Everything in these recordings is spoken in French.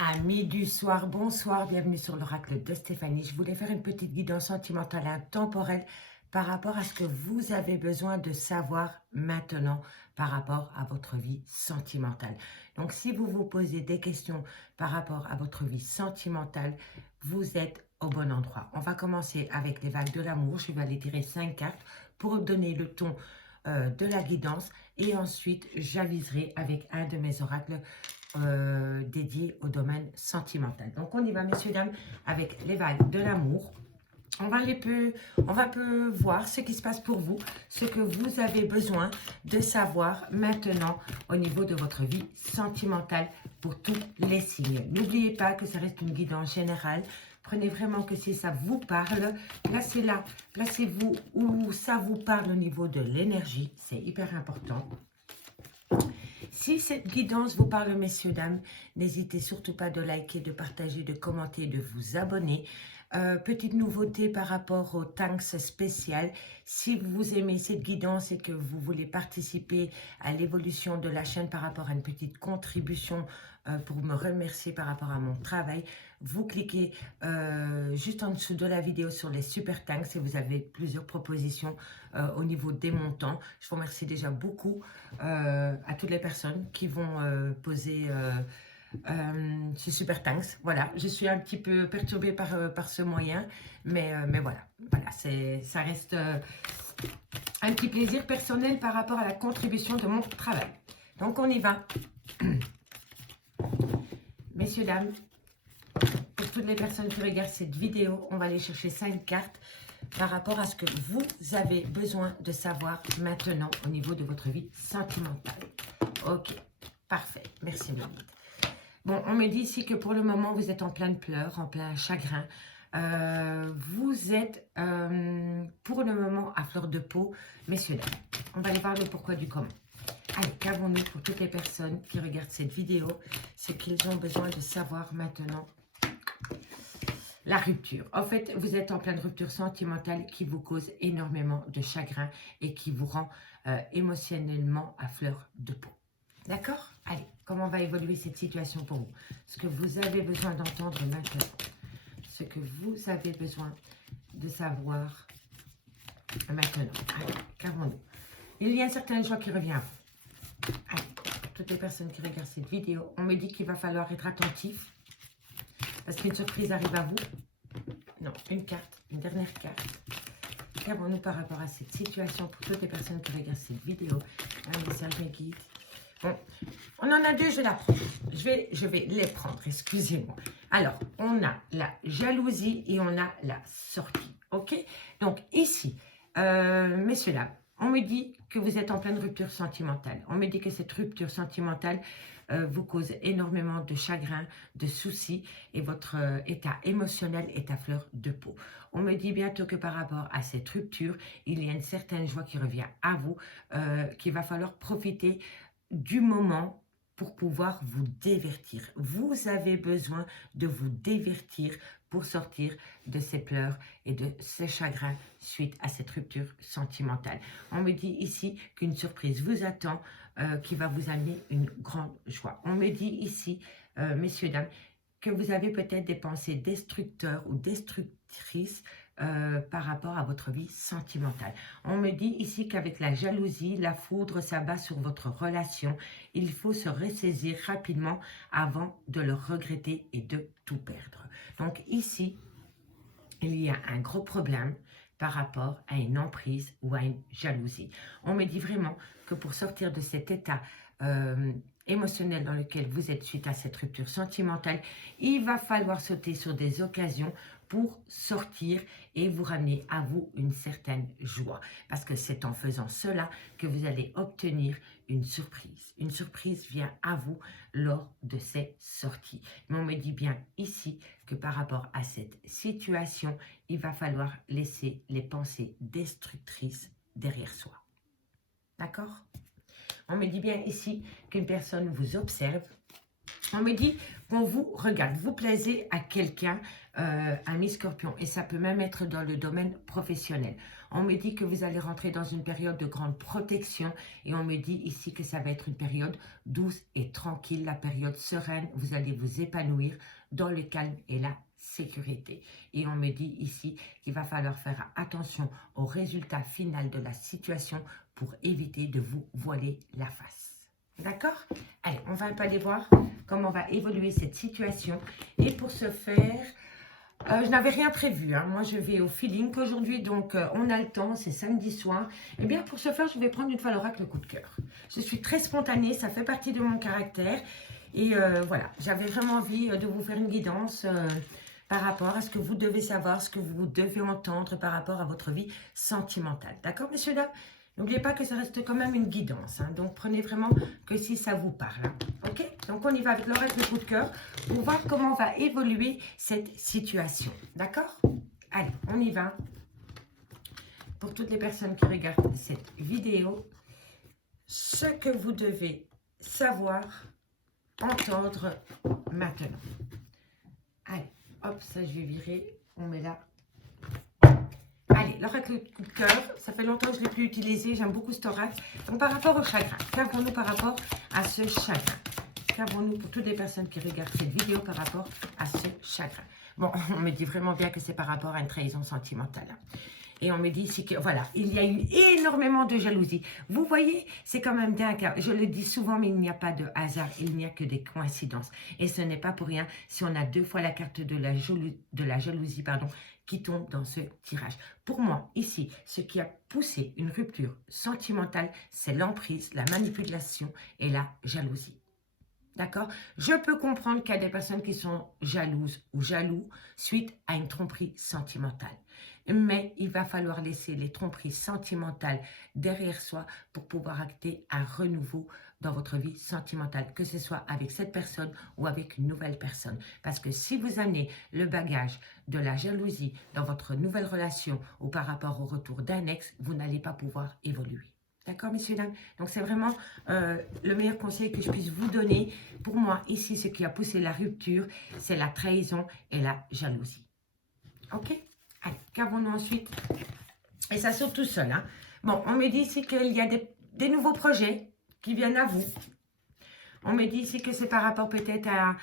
Amis du soir, bonsoir, bienvenue sur l'oracle de Stéphanie. Je voulais faire une petite guidance sentimentale intemporelle par rapport à ce que vous avez besoin de savoir maintenant par rapport à votre vie sentimentale. Donc, si vous vous posez des questions par rapport à votre vie sentimentale, vous êtes au bon endroit. On va commencer avec les vagues de l'amour. Je vais aller tirer 5 cartes pour donner le ton de la guidance et ensuite j'aviserai avec un de mes oracles dédié au domaine sentimental. Donc on y va, messieurs, dames, avec les vagues de l'amour. On va peu voir ce qui se passe pour vous, ce que vous avez besoin de savoir maintenant au niveau de votre vie sentimentale pour tous les signes. N'oubliez pas que ça reste une guidance générale. Prenez vraiment que si ça vous parle, placez-la, placez-vous où ça vous parle au niveau de l'énergie. C'est hyper important. Si cette guidance vous parle, messieurs, dames, n'hésitez surtout pas de liker, de partager, de commenter, de vous abonner. Petite nouveauté par rapport au Thanks spécial. Si vous aimez cette guidance et que vous voulez participer à l'évolution de la chaîne par rapport à une petite contribution pour me remercier par rapport à mon travail, vous cliquez juste en dessous de la vidéo sur les Super Thanks et vous avez plusieurs propositions au niveau des montants. Je vous remercie déjà beaucoup à toutes les personnes qui vont poser ce Super Thanks. Voilà, je suis un petit peu perturbée par ce moyen, mais voilà, ça reste un petit plaisir personnel par rapport à la contribution de mon travail. Donc on y va. Messieurs, dames, pour toutes les personnes qui regardent cette vidéo, on va aller chercher 5 cartes par rapport à ce que vous avez besoin de savoir maintenant au niveau de votre vie sentimentale. Ok, parfait. Merci, Mélanie. Bon, on me dit ici que pour le moment, vous êtes en plein pleurs, en plein chagrin. Vous êtes pour le moment à fleur de peau. Messieurs, dames, on va aller voir le pourquoi du comment. Allez, qu'avons-nous pour toutes les personnes qui regardent cette vidéo? Ce qu'ils ont besoin de savoir maintenant. La rupture. En fait, vous êtes en pleine rupture sentimentale qui vous cause énormément de chagrin et qui vous rend émotionnellement à fleur de peau. D'accord? Allez, comment va évoluer cette situation pour vous? Ce que vous avez besoin d'entendre maintenant. Ce que vous avez besoin de savoir maintenant. Allez, qu'avons-nous? Il y a un certain joie qui revient à vous. Allez, toutes les personnes qui regardent cette vidéo, on me dit qu'il va falloir être attentif parce qu'une surprise arrive à vous. Non, une carte, une dernière carte. Qu'avons-nous par rapport à cette situation pour toutes les personnes qui regardent cette vidéo? Un message mes guides. Bon, on en a deux, je la prends. Je vais les prendre, excusez-moi. Alors, on a la jalousie et on a la sortie. Ok? Donc, ici, messieurs, dames, on me dit que vous êtes en pleine rupture sentimentale. On me dit que cette rupture sentimentale vous cause énormément de chagrin, de soucis et votre état émotionnel est à fleur de peau. On me dit bientôt que par rapport à cette rupture, il y a une certaine joie qui revient à vous, qu'il va falloir profiter du moment pour pouvoir vous divertir. Vous avez besoin de vous divertir pour sortir de ces pleurs et de ces chagrins suite à cette rupture sentimentale. On me dit ici qu'une surprise vous attend qui va vous amener une grande joie. On me dit ici, messieurs, dames, que vous avez peut-être des pensées destructeurs ou destructrices par rapport à votre vie sentimentale. On me dit ici qu'avec la jalousie, la foudre s'abat sur votre relation. Il faut se ressaisir rapidement avant de le regretter et de tout perdre. Donc ici, il y a un gros problème par rapport à une emprise ou à une jalousie. On me dit vraiment que pour sortir de cet état émotionnel dans lequel vous êtes suite à cette rupture sentimentale, il va falloir sauter sur des occasions pour sortir et vous ramener à vous une certaine joie. Parce que c'est en faisant cela que vous allez obtenir une surprise. Une surprise vient à vous lors de ces sorties. Mais on me dit bien ici que par rapport à cette situation, il va falloir laisser les pensées destructrices derrière soi. D'accord? On me dit bien ici qu'une personne vous observe On me dit qu'on vous regarde, vous plaisez à quelqu'un, ami Scorpion, et ça peut même être dans le domaine professionnel. On me dit que vous allez rentrer dans une période de grande protection et on me dit ici que ça va être une période douce et tranquille, la période sereine. Vous allez vous épanouir dans le calme et la sécurité. Et on me dit ici qu'il va falloir faire attention au résultat final de la situation pour éviter de vous voiler la face. D'accord? Allez, on va un peu aller voir comment va évoluer cette situation. Et pour ce faire, je n'avais rien prévu. Hein. Moi, je vais au feeling qu'aujourd'hui, donc on a le temps, c'est samedi soir. Et bien, pour ce faire, je vais prendre une fois l'oracle coup de cœur. Je suis très spontanée, ça fait partie de mon caractère. Et voilà, j'avais vraiment envie de vous faire une guidance par rapport à ce que vous devez savoir, ce que vous devez entendre par rapport à votre vie sentimentale. D'accord, messieurs, dames? N'oubliez pas que ça reste quand même une guidance. Hein, donc, prenez vraiment que si ça vous parle. Hein, ok? Donc, on y va avec l'oracle coup de cœur pour voir comment va évoluer cette situation. D'accord? Allez, on y va. Pour toutes les personnes qui regardent cette vidéo, ce que vous devez savoir, entendre maintenant. Allez, hop, ça je vais virer. On met là. Allez, l'oracle coup de cœur, ça fait longtemps que je ne l'ai plus utilisé, j'aime beaucoup cet oracle. Donc par rapport au chagrin, qu'avons-nous par rapport à ce chagrin? Qu'avons-nous pour toutes les personnes qui regardent cette vidéo par rapport à ce chagrin? Bon, on me dit vraiment bien que c'est par rapport à une trahison sentimentale. Et on me dit ici que, voilà, il y a eu énormément de jalousie. Vous voyez, c'est quand même dingue. Je le dis souvent, mais il n'y a pas de hasard. Il n'y a que des coïncidences. Et ce n'est pas pour rien si on a deux fois la carte de la jalousie, pardon, qui tombe dans ce tirage. Pour moi, ici, ce qui a poussé une rupture sentimentale, c'est l'emprise, la manipulation et la jalousie. D'accord? Je peux comprendre qu'il y a des personnes qui sont jalouses ou jaloux suite à une tromperie sentimentale. Mais il va falloir laisser les tromperies sentimentales derrière soi pour pouvoir acter un renouveau dans votre vie sentimentale, que ce soit avec cette personne ou avec une nouvelle personne. Parce que si vous amenez le bagage de la jalousie dans votre nouvelle relation ou par rapport au retour d'un ex, vous n'allez pas pouvoir évoluer. D'accord, messieurs, dames? Donc, c'est vraiment le meilleur conseil que je puisse vous donner. Pour moi, ici, ce qui a poussé la rupture, c'est la trahison et la jalousie. Ok? Allez, qu'avons-nous ensuite? Et ça saute tout seul. Hein? Bon, on me dit ici qu'il y a des nouveaux projets qui viennent à vous. On me dit ici que c'est par rapport peut-être à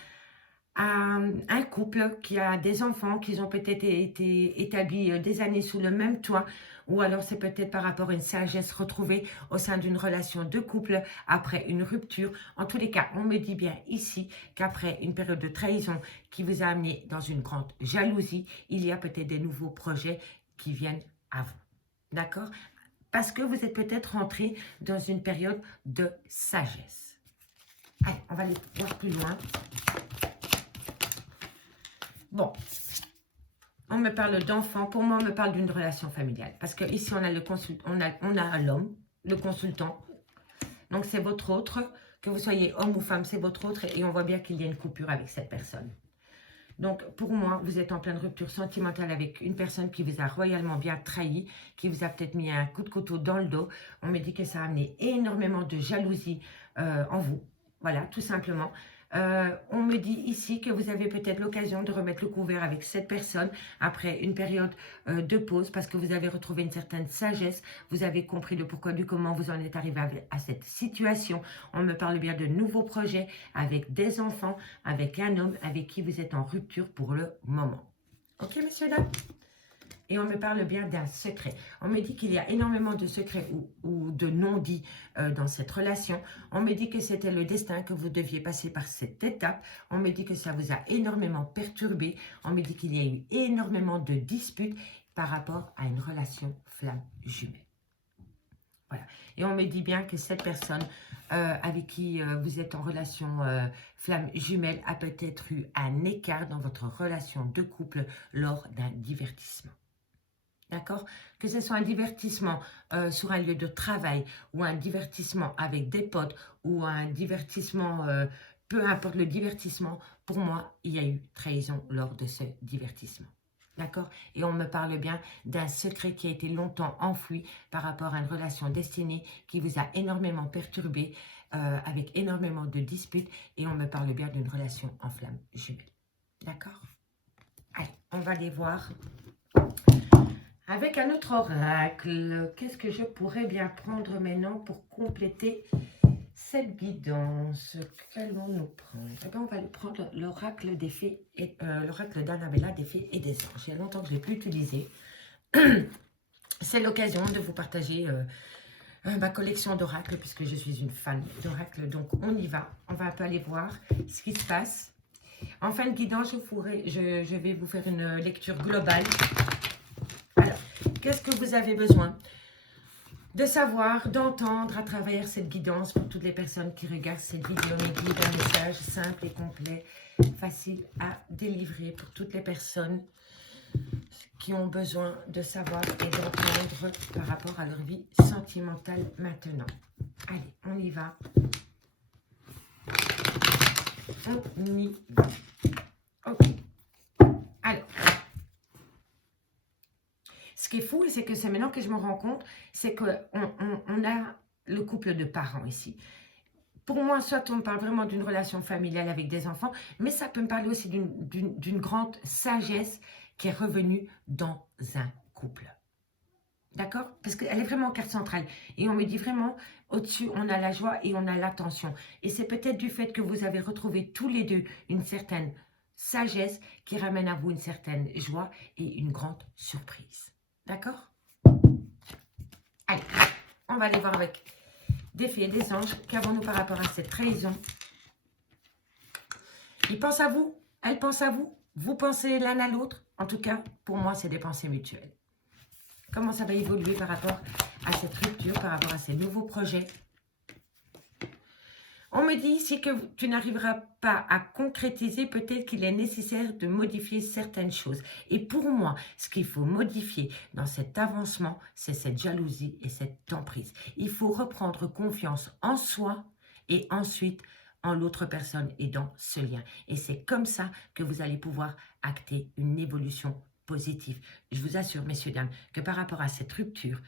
un couple qui a des enfants, qui ont peut-être été établis des années sous le même toit, ou alors c'est peut-être par rapport à une sagesse retrouvée au sein d'une relation de couple après une rupture. En tous les cas, on me dit bien ici qu'après une période de trahison qui vous a amené dans une grande jalousie, il y a peut-être des nouveaux projets qui viennent à vous. D'accord? Parce que vous êtes peut-être rentré dans une période de sagesse. Allez, on va aller voir plus loin. Bon, on me parle d'enfants. Pour moi, on me parle d'une relation familiale. Parce que ici, on a l'homme, le consultant. Donc, c'est votre autre. Que vous soyez homme ou femme, c'est votre autre. Et on voit bien qu'il y a une coupure avec cette personne. Donc, pour moi, vous êtes en pleine rupture sentimentale avec une personne qui vous a royalement bien trahi, qui vous a peut-être mis un coup de couteau dans le dos. On me dit que ça a amené énormément de jalousie en vous. Voilà, tout simplement. On me dit ici que vous avez peut-être l'occasion de remettre le couvert avec cette personne après une période de pause parce que vous avez retrouvé une certaine sagesse, vous avez compris le pourquoi du comment vous en êtes arrivé à cette situation. On me parle bien de nouveaux projets avec des enfants, avec un homme avec qui vous êtes en rupture pour le moment. Ok, messieurs, dames? Et on me parle bien d'un secret. On me dit qu'il y a énormément de secrets ou de non-dits dans cette relation. On me dit que c'était le destin, que vous deviez passer par cette étape. On me dit que ça vous a énormément perturbé. On me dit qu'il y a eu énormément de disputes par rapport à une relation flamme jumelle. Voilà. Et on me dit bien que cette personne avec qui vous êtes en relation flamme jumelle a peut-être eu un écart dans votre relation de couple lors d'un divertissement. D'accord? Que ce soit un divertissement sur un lieu de travail ou un divertissement avec des potes ou un divertissement, peu importe le divertissement, pour moi, il y a eu trahison lors de ce divertissement. D'accord? Et on me parle bien d'un secret qui a été longtemps enfoui par rapport à une relation destinée qui vous a énormément perturbé avec énormément de disputes et on me parle bien d'une relation en flamme jumelle. D'accord? Allez, on va les voir avec un autre oracle. Qu'est-ce que je pourrais bien prendre maintenant pour compléter cette guidance? Qu'allons-nous prendre? Eh bien, on va prendre l'oracle des fées, l'oracle d'Annabella des fées et des anges. Il y a longtemps que je ne l'ai plus utilisé. C'est l'occasion de vous partager ma collection d'oracles, puisque je suis une fan d'oracles. Donc, on y va. On va un peu aller voir ce qui se passe. En fin de guidance, je vais vous faire une lecture globale. Alors, qu'est-ce que vous avez besoin de savoir, d'entendre à travers cette guidance pour toutes les personnes qui regardent cette vidéo? Mais guide un message simple et complet, facile à délivrer pour toutes les personnes qui ont besoin de savoir et d'entendre par rapport à leur vie sentimentale maintenant. Allez, on y va. On y va. Ok. Alors, ce qui est fou, c'est que c'est maintenant que je me rends compte, c'est qu'on a le couple de parents ici. Pour moi, soit on me parle vraiment d'une relation familiale avec des enfants, mais ça peut me parler aussi d'une grande sagesse qui est revenue dans un couple. D'accord? Parce qu'elle est vraiment en carte centrale. Et on me dit vraiment, au-dessus, on a la joie et on a l'attention. Et c'est peut-être du fait que vous avez retrouvé tous les deux une certaine sagesse qui ramène à vous une certaine joie et une grande surprise. D'accord? Allez, on va aller voir avec des fées et des anges. Qu'avons-nous par rapport à cette trahison? Ils pensent à vous, elle pense à vous, vous pensez l'un à l'autre. En tout cas, pour moi, c'est des pensées mutuelles. Comment ça va évoluer par rapport à cette rupture, par rapport à ces nouveaux projets? On me dit ici que tu n'arriveras pas à concrétiser, peut-être qu'il est nécessaire de modifier certaines choses. Et pour moi, ce qu'il faut modifier dans cet avancement, c'est cette jalousie et cette emprise. Il faut reprendre confiance en soi et ensuite en l'autre personne et dans ce lien. Et c'est comme ça que vous allez pouvoir acter une évolution positive. Je vous assure, messieurs, dames, que par rapport à cette rupture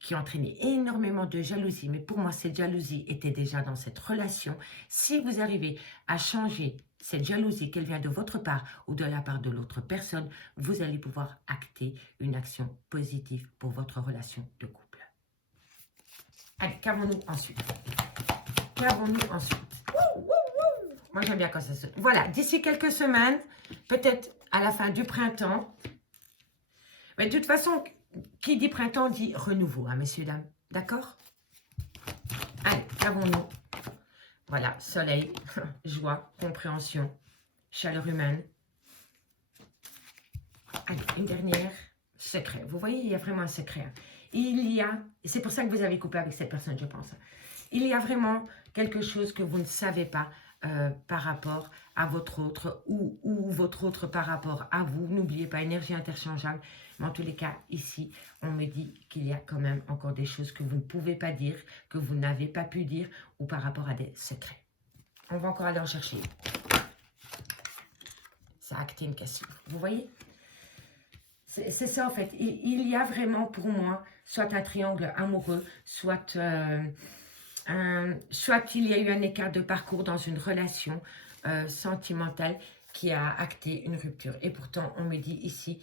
qui entraînait énormément de jalousie, mais pour moi, cette jalousie était déjà dans cette relation. Si vous arrivez à changer cette jalousie, qu'elle vient de votre part ou de la part de l'autre personne, vous allez pouvoir acter une action positive pour votre relation de couple. Allez, qu'avons-nous ensuite? Qu'avons-nous ensuite? Moi, j'aime bien quand ça se... Voilà, d'ici quelques semaines, peut-être à la fin du printemps, mais de toute façon... Qui dit printemps dit renouveau, hein, messieurs, dames. D'accord? Allez, qu'avons-nous? Voilà, soleil, joie, compréhension, chaleur humaine. Allez, une dernière, secret. Vous voyez, il y a vraiment un secret. Hein. Il y a, et c'est pour ça que vous avez coupé avec cette personne, je pense. Il y a vraiment quelque chose que vous ne savez pas par rapport à votre autre ou votre autre par rapport à vous. N'oubliez pas, énergie interchangeable. Mais en tous les cas, ici, on me dit qu'il y a quand même encore des choses que vous ne pouvez pas dire, que vous n'avez pas pu dire ou par rapport à des secrets. On va encore aller en chercher. Ça a acté une question. Vous voyez? C'est ça en fait. Il y a vraiment pour moi soit un triangle amoureux, soit... soit il y a eu un écart de parcours dans une relation sentimentale qui a acté une rupture. Et pourtant, on me dit ici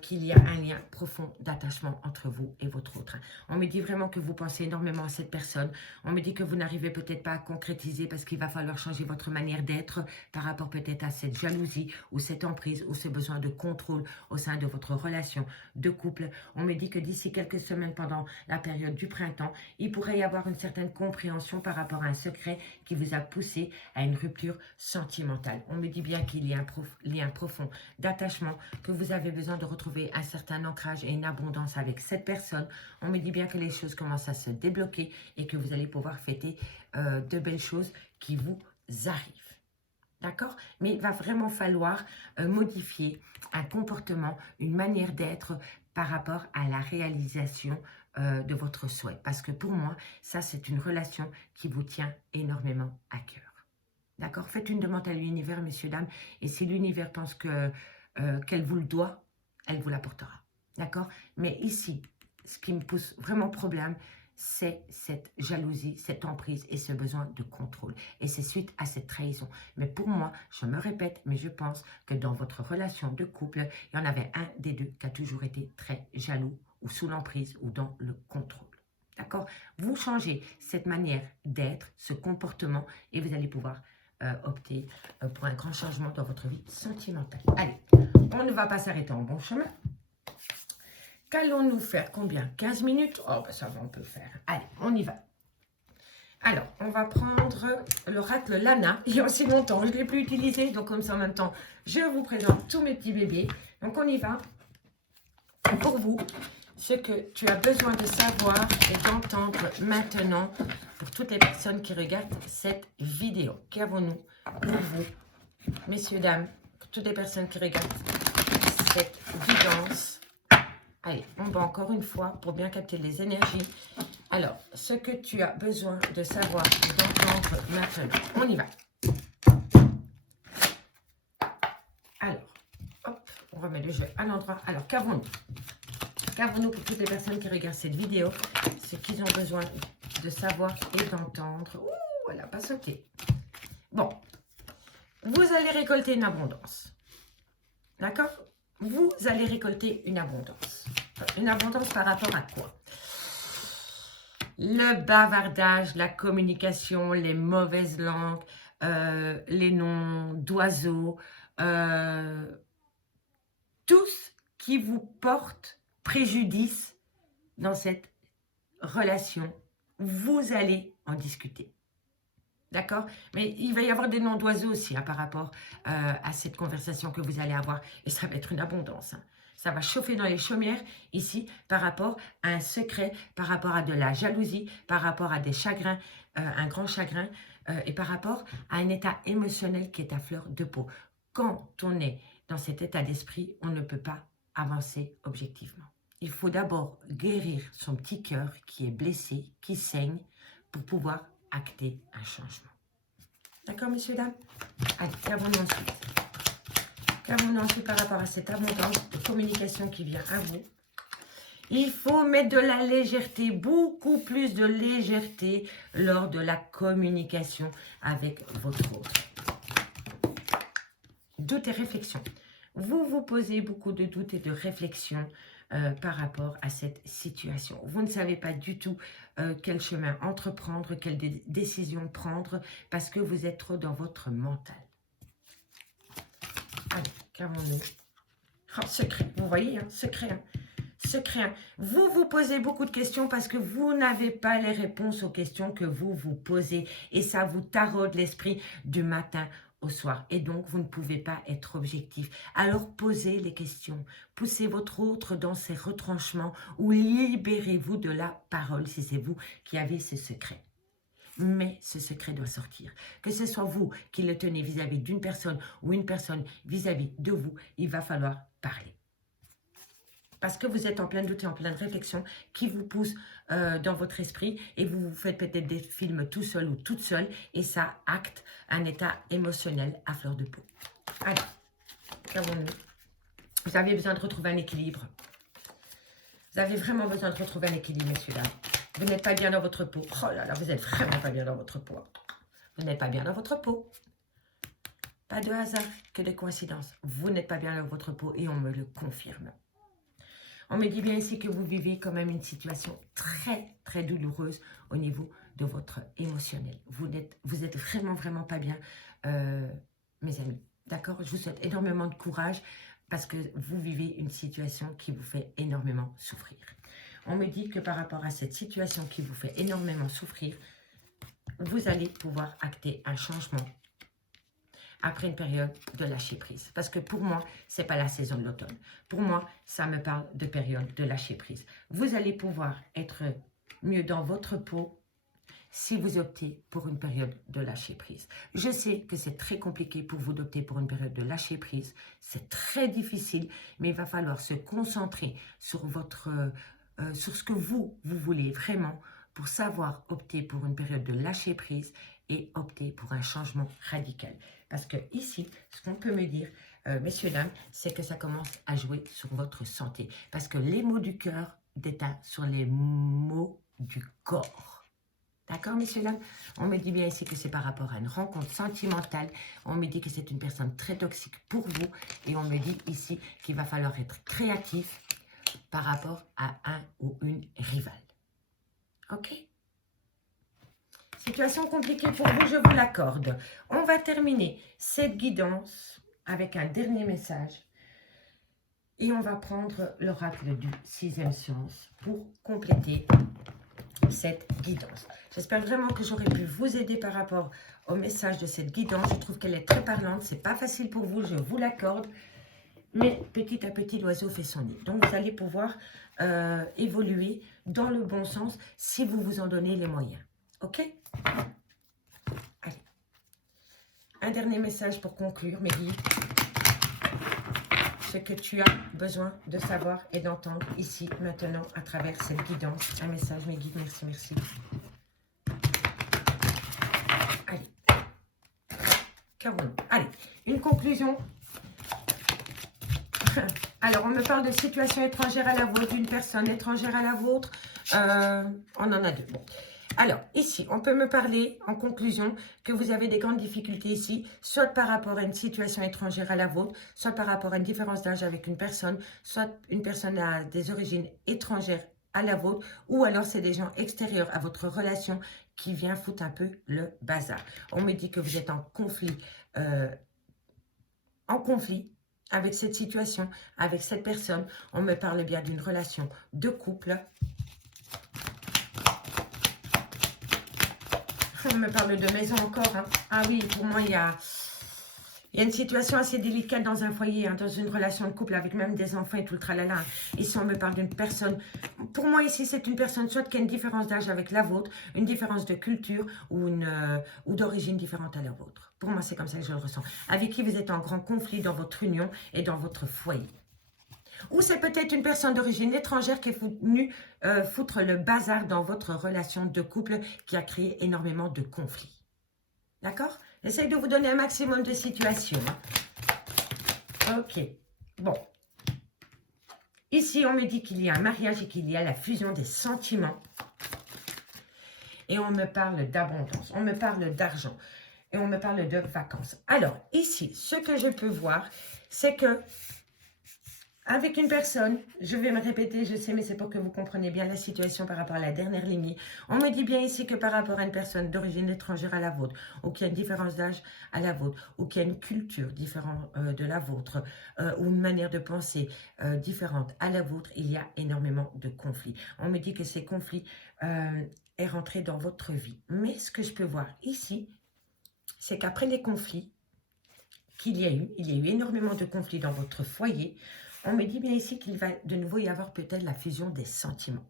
qu'il y a un lien profond d'attachement entre vous et votre autre. On me dit vraiment que vous pensez énormément à cette personne. On me dit que vous n'arrivez peut-être pas à concrétiser parce qu'il va falloir changer votre manière d'être par rapport peut-être à cette jalousie ou cette emprise ou ce besoin de contrôle au sein de votre relation de couple. On me dit que d'ici quelques semaines, pendant la période du printemps, il pourrait y avoir une certaine compréhension par rapport à un secret qui vous a poussé à une rupture sentimentale. On me dit bien qu'il y a un lien profond d'attachement, que vous avez besoin de retrouver un certain ancrage et une abondance avec cette personne. On me dit bien que les choses commencent à se débloquer et que vous allez pouvoir fêter de belles choses qui vous arrivent. D'accord? Mais il va vraiment falloir modifier un comportement, une manière d'être par rapport à la réalisation de votre souhait. Parce que pour moi, ça c'est une relation qui vous tient énormément à cœur. D'accord? Faites une demande à l'univers, messieurs, dames. Et si l'univers pense qu'elle vous le doit, elle vous l'apportera. D'accord? Mais ici, ce qui me pose vraiment problème, c'est cette jalousie, cette emprise et ce besoin de contrôle. Et c'est suite à cette trahison. Mais pour moi, je me répète, mais je pense que dans votre relation de couple, il y en avait un des deux qui a toujours été très jaloux ou sous l'emprise ou dans le contrôle. D'accord? Vous changez cette manière d'être, ce comportement et vous allez pouvoir opter pour un grand changement dans votre vie sentimentale. Allez, on ne va pas s'arrêter en bon chemin. Qu'allons-nous faire? Combien? 15 minutes? Oh, ben ça va, on peut le faire. Allez, on y va. Alors, on va prendre l'oracle Lana. Il y a aussi longtemps, je ne l'ai plus utilisé. Donc, comme ça, en même temps, je vous présente tous mes petits bébés. Donc, on y va. Pour vous, ce que tu as besoin de savoir et d'entendre maintenant pour toutes les personnes qui regardent cette vidéo. Qu'avons-nous pour vous, messieurs, dames, pour toutes les personnes qui regardent cette guidance? Allez, on va encore une fois pour bien capter les énergies. Alors, ce que tu as besoin de savoir, d'entendre maintenant. On y va. Alors, hop, on remet le jeu à l'endroit. Alors, qu'avons-nous? Qu'avons-nous pour toutes les personnes qui regardent cette vidéo? Ce qu'ils ont besoin de savoir et d'entendre. Ouh, elle n'a pas sauté. Bon, vous allez récolter une abondance. D'accord? Vous allez récolter une abondance. Une abondance par rapport à quoi? Le bavardage, la communication, les mauvaises langues, les noms d'oiseaux, tout ce qui vous porte préjudice dans cette relation, vous allez en discuter. D'accord? Mais il va y avoir des noms d'oiseaux aussi par rapport à cette conversation que vous allez avoir. Et ça va être une abondance. Ça va chauffer dans les chaumières ici par rapport à un secret, par rapport à de la jalousie, par rapport à des chagrins, un grand chagrin et par rapport à un état émotionnel qui est à fleur de peau. Quand on est dans cet état d'esprit, on ne peut pas avancer objectivement. Il faut d'abord guérir son petit cœur qui est blessé, qui saigne, pour pouvoir acter un changement. D'accord, messieurs, dames? Allez, qu'avons-nous ensuite? Qu'avons-nous ensuite par rapport à cette abondance de communication qui vient à vous? Il faut mettre de la légèreté, beaucoup plus de légèreté lors de la communication avec votre autre. Doute et réflexion. Vous vous posez beaucoup de doutes et de réflexions par rapport à cette situation. Vous ne savez pas du tout quel chemin entreprendre, quelle décision prendre, parce que vous êtes trop dans votre mental. Allez, qu'avons-nous? Oh, secret, vous voyez, hein, secret, hein, secret. Hein. Vous vous posez beaucoup de questions parce que vous n'avez pas les réponses aux questions que vous vous posez. Et ça vous taraude l'esprit du matin au soir. Et donc, vous ne pouvez pas être objectif. Alors, posez les questions. Poussez votre autre dans ses retranchements ou libérez-vous de la parole si c'est vous qui avez ce secret. Mais ce secret doit sortir. Que ce soit vous qui le tenez vis-à-vis d'une personne ou une personne vis-à-vis de vous, il va falloir parler. Parce que vous êtes en plein doute et en pleine réflexion qui vous pousse dans votre esprit et vous vous faites peut-être des films tout seul ou toute seule et ça acte un état émotionnel à fleur de peau. Allez, qu'avons-nous? Vous avez besoin de retrouver un équilibre. Vous avez vraiment besoin de retrouver un équilibre, messieurs, dames. Vous n'êtes pas bien dans votre peau. Oh là là, vous n'êtes vraiment pas bien dans votre peau. Vous n'êtes pas bien dans votre peau. Pas de hasard, que de coïncidence. Vous n'êtes pas bien dans votre peau et on me le confirme. On me dit bien ici que vous vivez quand même une situation très, très douloureuse au niveau de votre émotionnel. Vous êtes vraiment, vraiment pas bien, mes amis. D'accord? Je vous souhaite énormément de courage parce que vous vivez une situation qui vous fait énormément souffrir. On me dit que par rapport à cette situation qui vous fait énormément souffrir, vous allez pouvoir acter un changement après une période de lâcher prise. Parce que pour moi, ce n'est pas la saison de l'automne. Pour moi, ça me parle de période de lâcher prise. Vous allez pouvoir être mieux dans votre peau si vous optez pour une période de lâcher prise. Je sais que c'est très compliqué pour vous d'opter pour une période de lâcher prise. C'est très difficile, mais il va falloir se concentrer sur sur ce que vous voulez vraiment pour savoir opter pour une période de lâcher prise et opter pour un changement radical. Parce que ici, ce qu'on peut me dire, messieurs, dames, c'est que ça commence à jouer sur votre santé. Parce que les maux du cœur déteindront sur les maux du corps. D'accord, messieurs, dames? On me dit bien ici que c'est par rapport à une rencontre sentimentale. On me dit que c'est une personne très toxique pour vous. Et on me dit ici qu'il va falloir être créatif par rapport à un ou une rivale. Ok? Situation compliquée pour vous, je vous l'accorde. On va terminer cette guidance avec un dernier message. Et on va prendre l'oracle du 6e sens pour compléter cette guidance. J'espère vraiment que j'aurai pu vous aider par rapport au message de cette guidance. Je trouve qu'elle est très parlante. C'est pas facile pour vous, je vous l'accorde. Mais petit à petit, l'oiseau fait son nid. Donc, vous allez pouvoir évoluer dans le bon sens si vous vous en donnez les moyens. Ok? Allez. Un dernier message pour conclure, mes guides. Ce que tu as besoin de savoir et d'entendre ici, maintenant, à travers cette guidance. Un message, mes guides, merci, merci. Allez. Qu'avons-nous? Allez, une conclusion. Alors, on me parle de situation étrangère à la vôtre, d'une personne étrangère à la vôtre. On en a deux. Bon. Alors, ici, on peut me parler, en conclusion, que vous avez des grandes difficultés ici, soit par rapport à une situation étrangère à la vôtre, soit par rapport à une différence d'âge avec une personne, soit une personne a des origines étrangères à la vôtre, ou alors c'est des gens extérieurs à votre relation qui viennent foutre un peu le bazar. On me dit que vous êtes en conflit avec cette situation, avec cette personne. On me parle bien d'une relation de couple. On me parle de maison encore. Hein. Ah oui, pour moi, il y a une situation assez délicate dans un foyer, hein, dans une relation de couple, avec même des enfants et tout le tralala. Hein. Ici, on me parle d'une personne. Pour moi, ici, c'est une personne soit qui a une différence d'âge avec la vôtre, une différence de culture ou d'origine différente à la vôtre. Pour moi, c'est comme ça que je le ressens. Avec qui vous êtes en grand conflit dans votre union et dans votre foyer. Ou c'est peut-être une personne d'origine étrangère qui est venue foutre le bazar dans votre relation de couple qui a créé énormément de conflits. D'accord? J'essaie de vous donner un maximum de situations. Hein. Ok. Bon. Ici, on me dit qu'il y a un mariage et qu'il y a la fusion des sentiments. Et on me parle d'abondance. On me parle d'argent. Et on me parle de vacances. Alors, ici, ce que je peux voir, c'est que avec une personne, je vais me répéter, je sais, mais c'est pour que vous compreniez bien la situation par rapport à la dernière ligne. On me dit bien ici que par rapport à une personne d'origine étrangère à la vôtre, ou qui a une différence d'âge à la vôtre, ou qui a une culture différente de la vôtre, ou une manière de penser différente à la vôtre, il y a énormément de conflits. On me dit que ces conflits est rentré dans votre vie. Mais ce que je peux voir ici, c'est qu'après les conflits qu'il y a eu, il y a eu énormément de conflits dans votre foyer. On me dit bien ici qu'il va de nouveau y avoir peut-être la fusion des sentiments.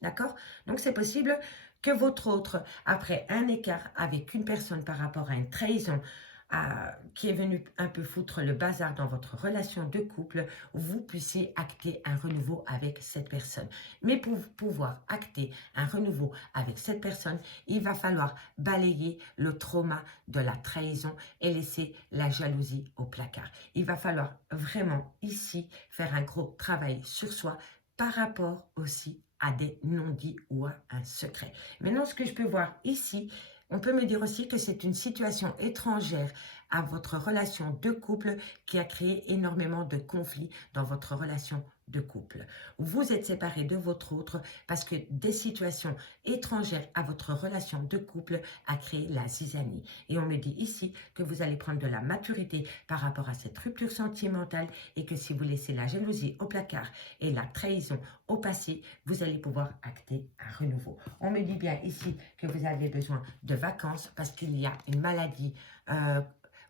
D'accord? Donc, c'est possible que votre autre, après un écart avec une personne par rapport à une trahison qui est venue un peu foutre le bazar dans votre relation de couple, vous puissiez acter un renouveau avec cette personne. Mais pour pouvoir acter un renouveau avec cette personne, il va falloir balayer le trauma de la trahison et laisser la jalousie au placard. Il va falloir vraiment ici faire un gros travail sur soi par rapport aussi à des non-dits ou à un secret. Maintenant, ce que je peux voir ici, on peut me dire aussi que c'est une situation étrangère à votre relation de couple qui a créé énormément de conflits dans votre relation de couple. Vous êtes séparés de votre autre parce que des situations étrangères à votre relation de couple a créé la zizanie. Et on me dit ici que vous allez prendre de la maturité par rapport à cette rupture sentimentale et que si vous laissez la jalousie au placard et la trahison au passé, vous allez pouvoir acter un renouveau. On me dit bien ici que vous avez besoin de vacances parce qu'il y a une maladie.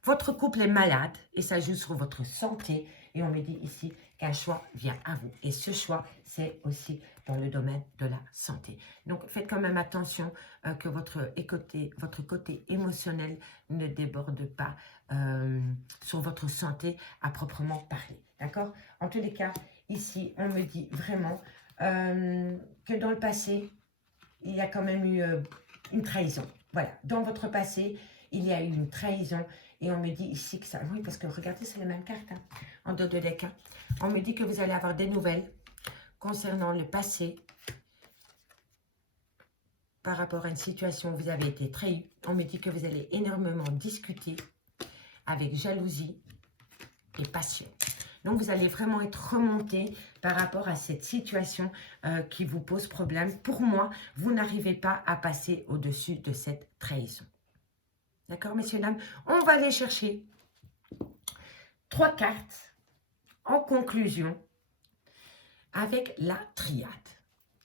Votre couple est malade et ça joue sur votre santé. Et on me dit ici qu'un choix vient à vous. Et ce choix, c'est aussi dans le domaine de la santé. Donc, faites quand même attention que votre côté émotionnel ne déborde pas sur votre santé à proprement parler. D'accord? En tous les cas, ici, on me dit vraiment que dans le passé, il y a quand même eu une trahison. Voilà, dans votre passé, il y a eu une trahison. Et on me dit ici que ça... Oui, parce que regardez, c'est les mêmes cartes. Hein, en dos de deck. Hein. On me dit que vous allez avoir des nouvelles concernant le passé. par rapport à une situation où vous avez été trahi. On me dit que vous allez énormément discuter avec jalousie et passion. Donc, vous allez vraiment être remonté par rapport à cette situation qui vous pose problème. Pour moi, vous n'arrivez pas à passer au-dessus de cette trahison. D'accord, messieurs, dames? On va aller chercher 3 cartes en conclusion avec la triade.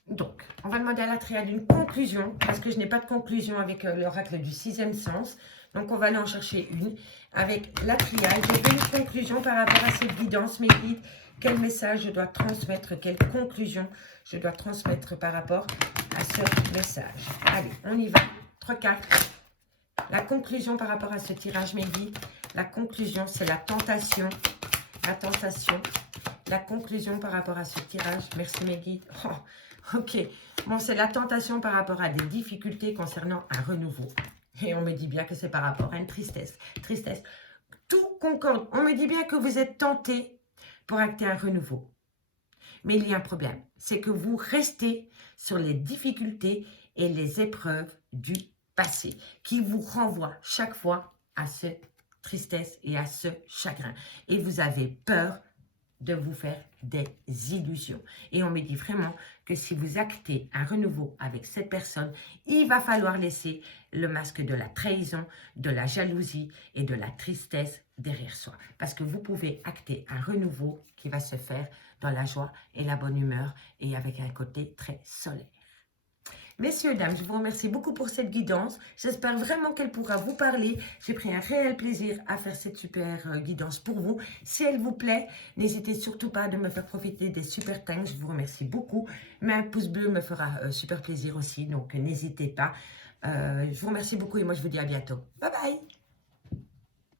Donc, on va demander à la triade une conclusion, parce que je n'ai pas de conclusion avec l'oracle du 6e sens. Donc, on va aller en chercher une avec la triade. Je veux une conclusion par rapport à cette guidance, mes guides. Quel message je dois transmettre, quelle conclusion je dois transmettre par rapport à ce message. Allez, on y va. 3 cartes. La conclusion par rapport à ce tirage, mes guides. La conclusion, c'est la tentation. La tentation. La conclusion par rapport à ce tirage. Merci, mes guides. Oh, ok. Bon, c'est la tentation par rapport à des difficultés concernant un renouveau. Et on me dit bien que c'est par rapport à une tristesse. Tristesse. Tout concorde. On me dit bien que vous êtes tenté pour acter un renouveau. Mais il y a un problème. C'est que vous restez sur les difficultés et les épreuves du passé qui vous renvoient chaque fois à cette tristesse et à ce chagrin. Et vous avez peur de vous faire des illusions. Et on me dit vraiment que si vous actez un renouveau avec cette personne, il va falloir laisser le masque de la trahison, de la jalousie et de la tristesse derrière soi. Parce que vous pouvez acter un renouveau qui va se faire dans la joie et la bonne humeur et avec un côté très solaire. Messieurs, dames, je vous remercie beaucoup pour cette guidance. J'espère vraiment qu'elle pourra vous parler. J'ai pris un réel plaisir à faire cette super guidance pour vous. Si elle vous plaît, n'hésitez surtout pas de me faire profiter des super thanks. Je vous remercie beaucoup. Mais un pouce bleu me fera super plaisir aussi. Donc, n'hésitez pas. Je vous remercie beaucoup et moi, je vous dis à bientôt. Bye bye!